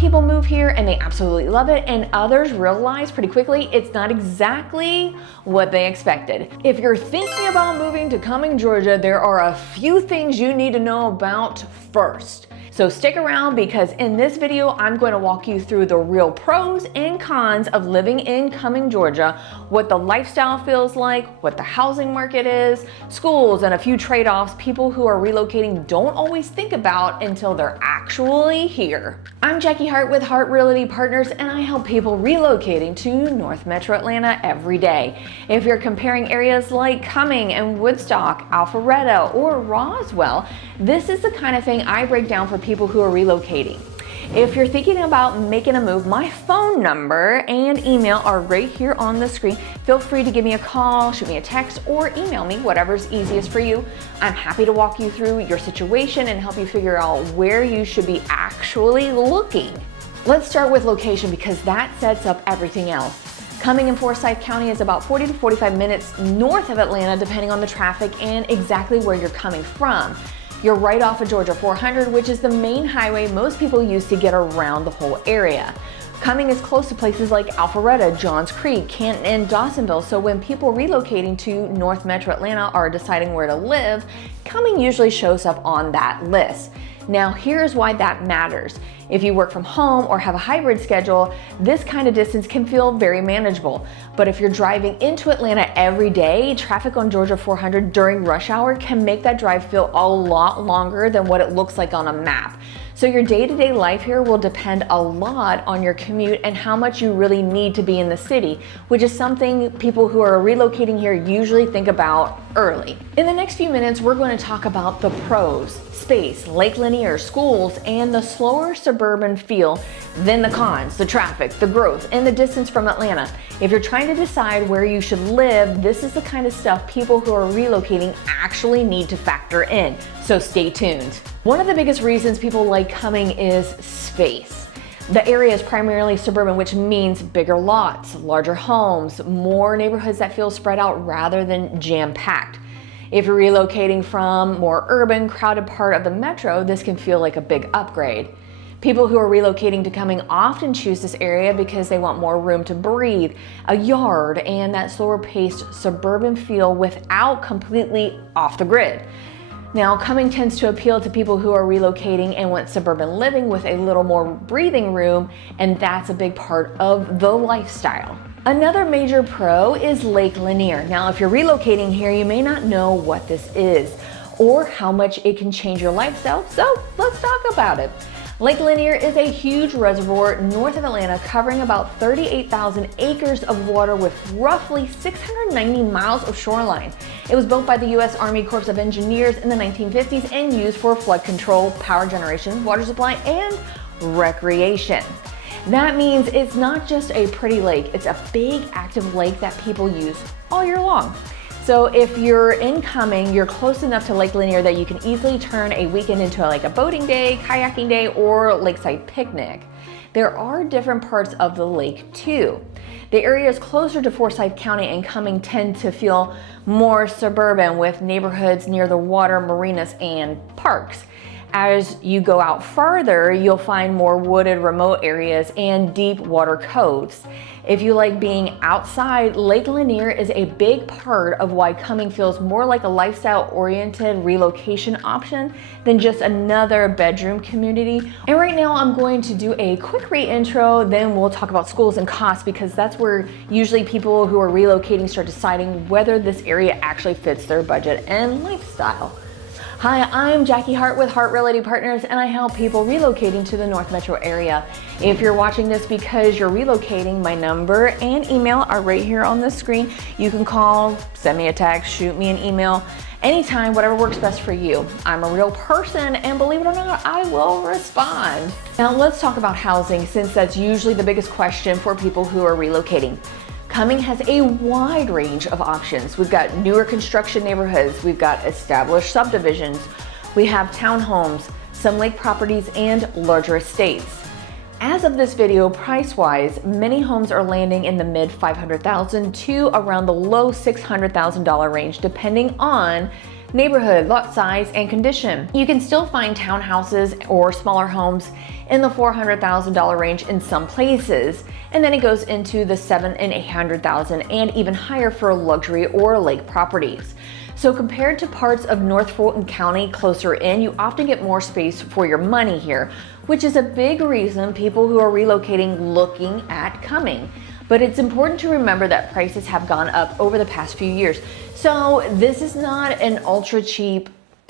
people move here and they absolutely love it, and others realize pretty quickly it's not exactly what they expected. If you're thinking about moving to Cumming, Georgia, there are a few things you need to know about first. So stick around, because in this video, I'm going to walk you through the real pros and cons of living in Cumming, Georgia, what the lifestyle feels like, what the housing market is, schools, and a few trade-offs people who are relocating don't always think about until they're actually here. I'm Jackie Hart with Hart Realty Partners, and I help people relocating to North Metro Atlanta every day. If you're comparing areas like Cumming and Woodstock, Alpharetta, or Roswell, this is the kind of thing I break down for people who are relocating. If you're thinking about making a move, my phone number and email are right here on the screen. Feel free to give me a call, shoot me a text, or email me, whatever's easiest for you. I'm happy to walk you through your situation and help you figure out where you should be actually looking. Let's start with location, because that sets up everything else. Cumming in Forsyth County is about 40 to 45 minutes north of Atlanta, depending on the traffic and exactly where you're coming from. You're right off of Georgia 400, which is the main highway most people use to get around the whole area. Cumming is close to places like Alpharetta, Johns Creek, Canton, and Dawsonville, so when people relocating to North Metro Atlanta are deciding where to live, Cumming usually shows up on that list. Now, here's why that matters. If you work from home or have a hybrid schedule, this kind of distance can feel very manageable. But if you're driving into Atlanta every day, traffic on Georgia 400 during rush hour can make that drive feel a lot longer than what it looks like on a map. So your day-to-day life here will depend a lot on your commute and how much you really need to be in the city, which is something people who are relocating here usually think about early. In the next few minutes, we're going to talk about the pros: space, Lake Lanier, schools, and the slower suburban feel, then the cons, the traffic, the growth, and the distance from Atlanta. If you're trying to decide where you should live, this is the kind of stuff people who are relocating actually need to factor in. So stay tuned. One of the biggest reasons people like Cumming is space. The area is primarily suburban, which means bigger lots, larger homes, more neighborhoods that feel spread out rather than jam-packed. If you're relocating from more urban, crowded part of the metro, this can feel like a big upgrade. People who are relocating to Cumming often choose this area because they want more room to breathe, a yard, and that slower paced suburban feel without completely off the grid. Now, Cumming tends to appeal to people who are relocating and want suburban living with a little more breathing room, and that's a big part of the lifestyle. Another major pro is Lake Lanier. Now, if you're relocating here, you may not know what this is or how much it can change your lifestyle, so let's talk about it. Lake Lanier is a huge reservoir north of Atlanta, covering about 38,000 acres of water with roughly 690 miles of shoreline. It was built by the U.S. Army Corps of Engineers in the 1950s and used for flood control, power generation, water supply, and recreation. That means it's not just a pretty lake, it's a big active lake that people use all year long. So if you're in Cumming, you're close enough to Lake Lanier that you can easily turn a weekend into like a boating day, kayaking day, or lakeside picnic. There are different parts of the lake too. The areas closer to Forsyth County and Cumming tend to feel more suburban, with neighborhoods near the water, marinas, and parks. As you go out farther, you'll find more wooded remote areas and deep water coves. If you like being outside, Lake Lanier is a big part of why Cumming feels more like a lifestyle-oriented relocation option than just another bedroom community. And right now I'm going to do a quick re-intro, then we'll talk about schools and costs, because that's where usually people who are relocating start deciding whether this area actually fits their budget and lifestyle. Hi, I'm Jackie Hart with Hart Realty Partners, and I help people relocating to the North Metro area. If you're watching this because you're relocating, my number and email are right here on the screen. You can call, send me a text, shoot me an email, anytime, whatever works best for you. I'm a real person, and believe it or not, I will respond. Now let's talk about housing, since that's usually the biggest question for people who are relocating. Cumming has a wide range of options. We've got newer construction neighborhoods, we've got established subdivisions, we have townhomes, some lake properties, and larger estates. As of this video, price-wise, many homes are landing in the mid $500,000 to around the low $600,000 range, depending on neighborhood, lot size, and condition. You can still find townhouses or smaller homes in the $400,000 range in some places, and then it goes into the $700,000 and $800,000 and even higher for luxury or lake properties. So compared to parts of North Fulton County closer in, you often get more space for your money here, which is a big reason people who are relocating looking at Cumming. But it's important to remember that prices have gone up over the past few years. So this is not an ultra cheap,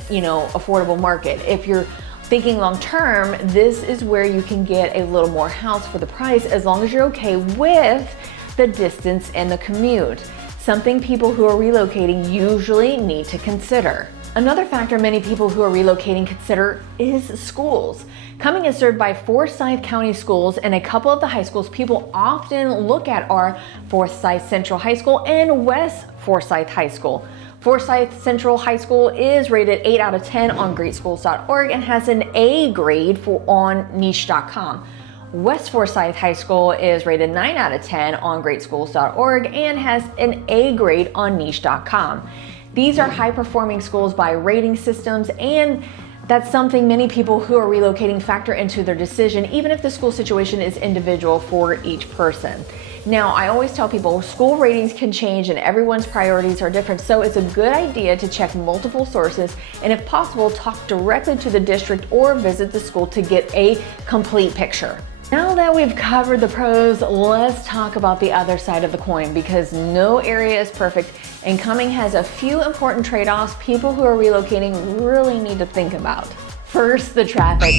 affordable market. If you're thinking long term, this is where you can get a little more house for the price, as long as you're okay with the distance and the commute. Something people who are relocating usually need to consider. Another factor many people who are relocating consider is schools. Cumming is served by Forsyth County schools, and a couple of the high schools people often look at are Forsyth Central High School and West Forsyth High School. Forsyth Central High School is rated 8 out of 10 on greatschools.org and has an A grade on niche.com. West Forsyth High School is rated 9 out of 10 on greatschools.org and has an A grade on niche.com. These are high-performing schools by rating systems, and that's something many people who are relocating factor into their decision, even if the school situation is individual for each person. Now, I always tell people school ratings can change and everyone's priorities are different, so it's a good idea to check multiple sources and, if possible, talk directly to the district or visit the school to get a complete picture. Now that we've covered the pros, let's talk about the other side of the coin, because no area is perfect and Cumming has a few important trade-offs people who are relocating really need to think about. First, the traffic.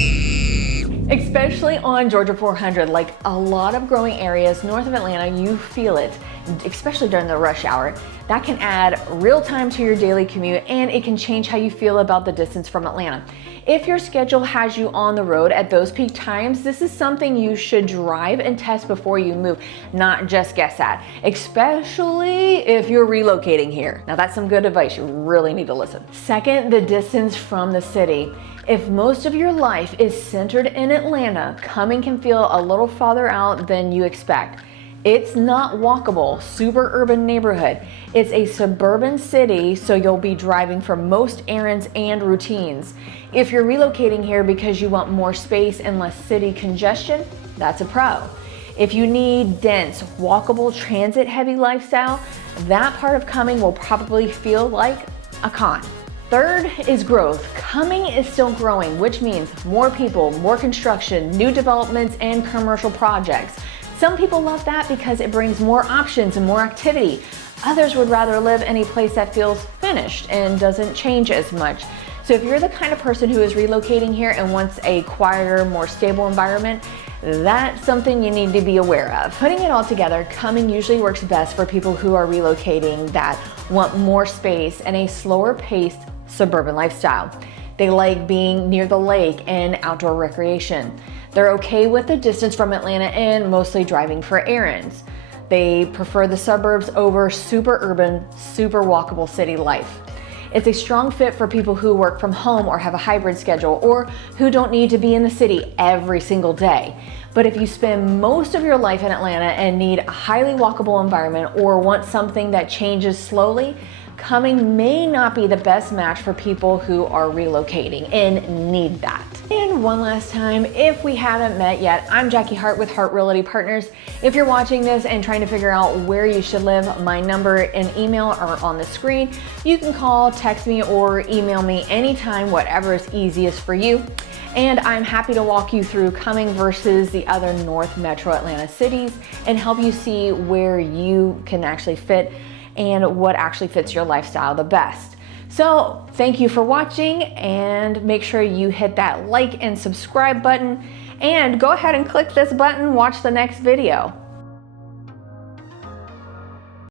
Especially on Georgia 400, like a lot of growing areas north of Atlanta, you feel it, especially during the rush hour. That can add real time to your daily commute, and it can change how you feel about the distance from Atlanta. If your schedule has you on the road at those peak times, this is something you should drive and test before you move, not just guess at, especially if you're relocating here. Now that's some good advice, you really need to listen. Second, the distance from the city. If most of your life is centered in Atlanta, Cumming can feel a little farther out than you expect. It's not walkable, super urban neighborhood. It's a suburban city, so you'll be driving for most errands and routines. If you're relocating here because you want more space and less city congestion, that's a pro. If you need dense, walkable, transit-heavy lifestyle, that part of Cumming will probably feel like a con. Third is growth. Cumming is still growing, which means more people, more construction, new developments, and commercial projects. Some people love that because it brings more options and more activity. Others would rather live in a place that feels finished and doesn't change as much. So if you're the kind of person who is relocating here and wants a quieter, more stable environment, that's something you need to be aware of. Putting it all together, Cumming usually works best for people who are relocating that want more space and a slower paced suburban lifestyle. They like being near the lake and outdoor recreation. They're okay with the distance from Atlanta and mostly driving for errands. They prefer the suburbs over super urban, super walkable city life. It's a strong fit for people who work from home or have a hybrid schedule, or who don't need to be in the city every single day. But if you spend most of your life in Atlanta and need a highly walkable environment or want something that changes slowly, Cumming may not be the best match for people who are relocating and need that. And one last time, if we haven't met yet, I'm Jackie Hart with Hart Realty Partners. If you're watching this and trying to figure out where you should live, my number and email are on the screen. You can call, text me, or email me anytime, whatever is easiest for you. And I'm happy to walk you through Cumming versus the other North Metro Atlanta cities and help you see where you can actually fit and what actually fits your lifestyle the best. So thank you for watching, and make sure you hit that like and subscribe button, and go ahead and click this button, watch the next video.